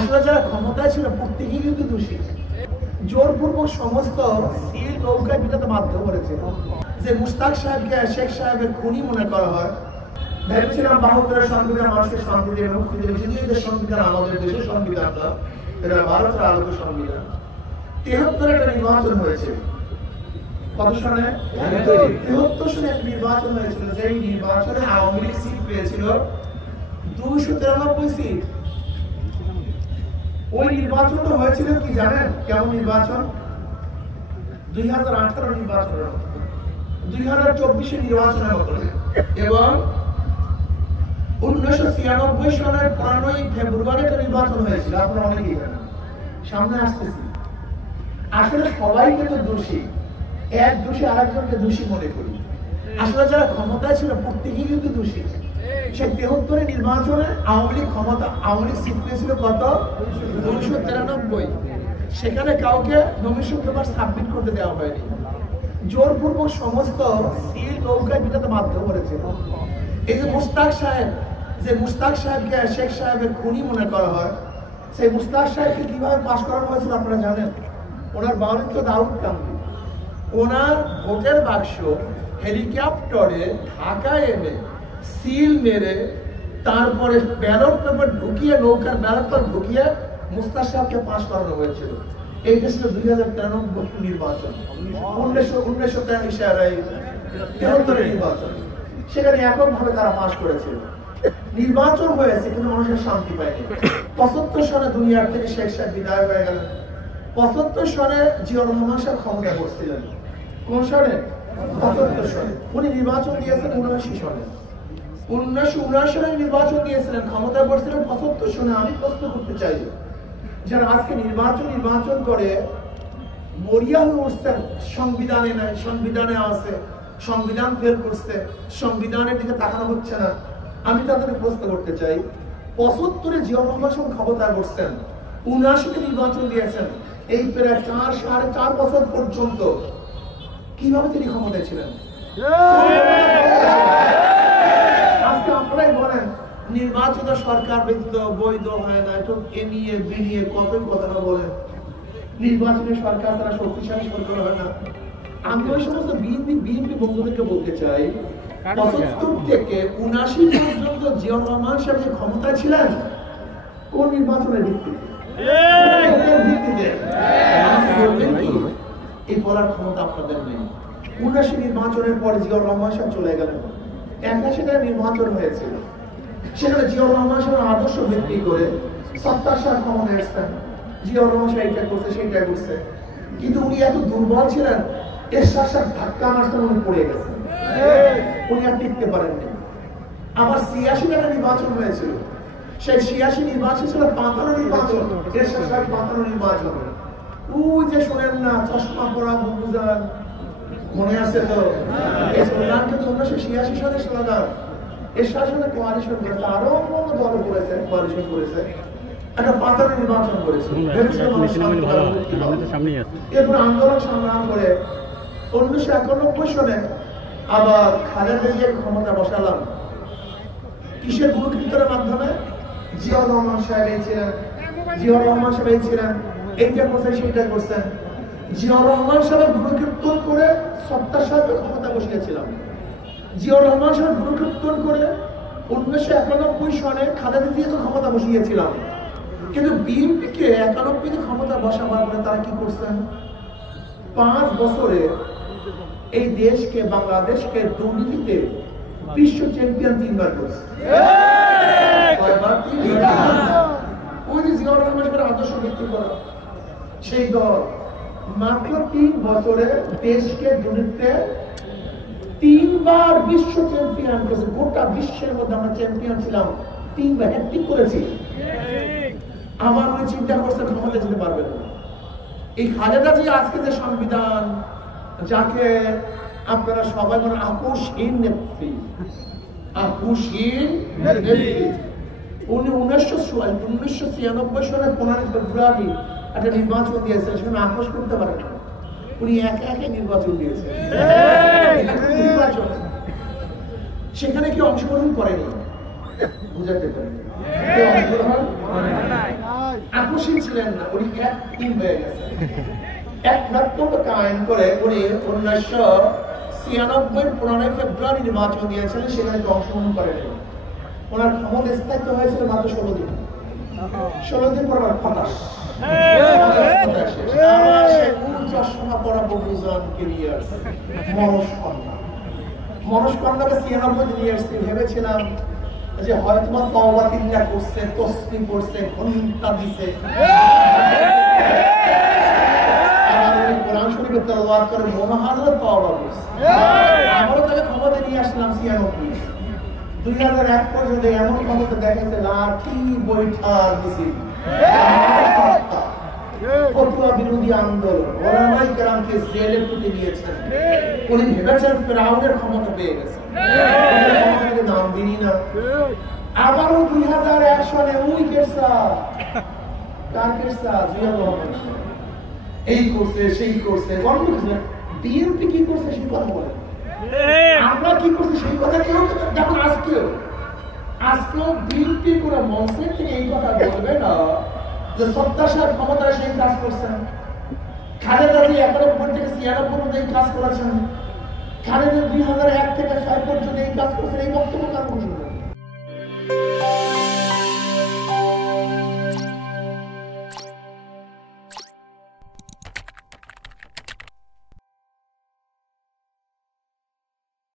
আসলে যারা ক্ষমতায় ছিল প্রত্যেকেই কিন্তু দোষী। জোরপূর্বক সমস্ত সিল নৌকায় পিটাতে বাধ্য করেছে। যে মুস্তাক সাহেবকে শেখ সাহেবের খুনি মনে করা হয়, ভেবেছিলাম ৭২-এর সংবিধান মানুষকে শান্তি দেবে, মুক্তি দেবে। যদিও যে সংবিধান আমাদের দেশের সংবিধানটা, এটা ভারতের আলোক সংবিধান। ৭৩ একটা নির্বাচন হয়েছে। কত সালে? ৭৩ সালে একটা নির্বাচন হয়েছিল, যেই নির্বাচনে আওয়ামী লীগ সিট পেয়েছিল ২৯৩ সিট। ওই নির্বাচনটা হয়েছিল কি জানেন? কেমন নির্বাচন? ২০১৮ নির্বাচন, ২০২৪ নির্বাচনের মতো। এবং ১৯৯৬ সালের ১৫ই ফেব্রুয়ারি একটা নির্বাচন হয়েছিল। আপনারা অনেকেই জানেন, সামনে আসতেছি। আসলে সবাই কিন্তু দোষী, এক দোষী আরেকজনকে দোষী মনে করি। আসলে যারা ক্ষমতায় ছিল প্রত্যেকেই কিন্তু দোষী। সেই ৭৩ নির্বাচনে আওয়ামী লীগ ক্ষমতা, আওয়ামী লীগ সিট পেয়েছিল কত? ২৯৩। সেখানে কাউকে নমিনেশন পেপার সাবমিট করতে দেওয়া হয়নি। জোরপূর্বক সমস্ত সিল নৌকায় পিটাতে বাধ্য করেছে। এই যে মুস্তাক সাহেব, যে মুস্তাক সাহেবকে শেখ সাহেবের খুনি মনে করা হয়, সেই মুস্তাক সাহেবকে কিভাবে পাশ করানো হয়েছিল আপনারা জানেন? ওনার বাড়ি তো দাউদ কান্দি। ওনার ভোটের বাক্স হেলিকপ্টারে ঢাকায় এনে সিল মেরে, তারপরে ব্যালট পেপার ঢুকিয়ে, নৌকার ব্যালট পেপার ঢুকিয়ে মুস্তাক সাহেবকে পাশ করানো হয়েছিল। এইটা ছিল ২০৯৩ নির্বাচন, ১৯৭৩ নির্বাচন। সেখানে এককভাবে তারা পাশ করেছিল। নির্বাচন হয়েছে কিন্তু মানুষের শান্তি পায়নি। ৭৫ সালে দুনিয়ার থেকে শেখ সাহেব বিদায় হয়ে গেলেন। ৭৫ সালে জিয়াউর রহমান সাহেব ক্ষমতা করছিলেন। কোন সালে? ৭৫ সালে। উনি নির্বাচন দিয়েছেন ৭৯ সালে। ১৯৭৯ সালে নির্বাচন দিয়েছিলেন, ক্ষমতায় বসছিলেন ৭৫ সালে। আমি প্রশ্ন করতে চাই, যারা আজকে নির্বাচন করে মরিয়া হয়ে উঠছেন, সংবিধানে নাই, সংবিধানে আছে, সংবিধান ফেল করছে, সংবিধানের দিকে তাকানো হচ্ছে না, আমি তাদের প্রশ্ন করতে চাই, ৭৫-এ জিয়াউর রহমান সাহেব ক্ষমতায় বসছেন, ৭৯-তে নির্বাচন দিয়েছেন, এই প্রায় ৪-৪.৫ বছর পর্যন্ত কিভাবে তিনি ক্ষমতায় ছিলেন? আজকে আপনারাই বলেন নির্বাচিত সরকার ব্যতীত বৈধ হয় না, তো এ নিয়ে বিনিয়ে কতই কথা বলেন। নির্বাচনী সরকার তারা শক্তিশালী সরকার হয় না। আমি ওই সমস্ত বিএনপি বন্ধুদেরকে বলতে চাই, ৭৫ থেকে ৭৯ পর্যন্ত জিয়াউর রহমান সাহেব যে ক্ষমতায় ছিলেন, কোন নির্বাচনের ভিত্তিতে? এই বলার ক্ষমতা আপনাদের নেই। ৭৯ নির্বাচনের পরে জিয়াউর রহমান সাহেব চলে গেলেন। ৮১ সালে নির্বাচন হয়েছিল, সেখানে জিয়াউর রহমান সাহেবের আদর্শ ভিত্তি করে ৭০ সাল ক্ষমতায় এসেছেন। জিয়াউর রহমান সাহেব এইটা করছে, সেইটা করছে, কিন্তু উনি এত দুর্বল ছিলেন, এরশাদ সাহেব ধাক্কা মারছেন, উনি পড়ে গেছেন, উনি আর টিকতে পারেননি। আবার ৮৬ সালে নির্বাচন হয়েছিল, সেই ৮৬ নির্বাচন ছিল ৫৫ নির্বাচন, এরশাদ সাহেব ৫৫ নির্বাচন। ওই যে শোনেন না, চশমা পরা বুঝান, মনে আছে তো? এই স্লোগান কিন্তু ১৯৮৬ সালের স্লোগান। এরশাদ সাথে কোয়ালিশন করেছে, আরো অন্য দল করেছে, কোয়ালিশন করেছে, একটা ৫৫ নির্বাচন করেছে। এরপর আন্দোলন সংগ্রাম করে ১৯৯১ সালে আবার খালেদা জিয়াকে ক্ষমতা বসালাম। কিসের গুরুকীর্তনের মাধ্যমে? জিয়াউর রহমান সাহেব ছিলেন, এইটা করছেন, সেইটা করছেন। জিয়াউর রহমান সাহেবের গুরুকীর্তন করে ৭০ সালে ক্ষমতা বসিয়েছিলাম। জিয়াউর রহমান সাহেব গুরুকীর্তন করে ১৯৯১ সালে খালেদা জিয়াকে ক্ষমতা বসিয়েছিলাম। কিন্তু বিএনপিকে ৯১-তে ক্ষমতা বসাবার পরে তারা কি করছেন? ৫ বছরে এই দেশকে, বাংলাদেশকে দুর্নীতিতে বিশ্ব চ্যাম্পিয়ন ৩বার করছে। ওই যে জিয়াউর রহমান সাহেবের আদর্শ ভিত্তি করা সেই দল মাত্র ৩ বছরে দেশকে দুর্নীতিতে ৩বার বিশ্ব চ্যাম্পিয়ন করেছে। গোটা বিশ্বের মধ্যে আমরা চ্যাম্পিয়ন ছিলাম, ৩বার হ্যাট্রিক করেছি। আমার ওই চিন্তা করছে ক্ষমতা যেতে পারবে না। এই খালেদা জিয়া আজকে যে সংবিধান, যাকে আপনারা সবাই মানে আপোষহীন নেত্রী, উনি ১৯৯৬ সালের ১৫ ফেব্রুয়ারি একটা নির্বাচন দিয়েছেন, সেখানে আপোষ করতে পারেন না। উনি একে নির্বাচন দিয়েছেন, সেখানে কি অংশগ্রহণ করেনি? বুঝাতে পারেন আগ্রসী ছিলেন না, উনি এক টিম হয়ে গেছেন। এক নাট্যত কায়েম করে উনি 1996 15 ফেব্রুয়ারি নির্বাচন দিয়েছিলেন, সেখানে অংশগ্রহণ করেন। ওনার ক্ষমতা স্থায়িত্ব হয়েছিল মাত্র 16 দিন। 16 দিন পর আবার হতাশ। চশমা পরা বহুজন ক্যারিয়ার মনস্কন্যাকে 96 নিয়ে এসেছি। ভেবেছিলাম যে হয়তো তওবা তিল্লা করছে, তসবিহ পড়ছে, ঘন্টা দিছে, কোরআন শরীফে তেলাওয়াত করে মনোহাজার তওবা করছে। আমারও তাকে ক্ষমতা নিয়ে আসলাম 96। 2001 পর্যন্ত এমন ক্ষমতা দেখাচ্ছে, লাঠি বৈঠার মিছিল, ফতোয়া বিরোধী আন্দোলন, ওলামায়ে কেরামকে জেলে পুঁতে দিয়েছেন। উনি ভেবেছেন ফেরাউনের ক্ষমতা পেয়ে গেছেন, ক্ষমতাকে নাম দিনই না। আবারও 2001 সালে ওই কেসা, কার কেসা? জিয়া রহমান এই করছে, সেই করছে, গর্ব করছে। বিএনপি কি করছে সেই কথা বলে, আমরা কি করছি সেই কথা কেউ দেখুন। আজকেও বিএনপি করে মঞ্চের থেকে এই কথা বলবে না যে সত্তাসার ক্ষমতায় সেই কাজ করছেন। খালেদা জি 91 থেকে 96 পর্যন্ত এই কাজ করেছেন। খালেদা 2001 থেকে 6 পর্যন্ত এই কাজ করছেন। এই বক্তব্য কার ঘোষণা?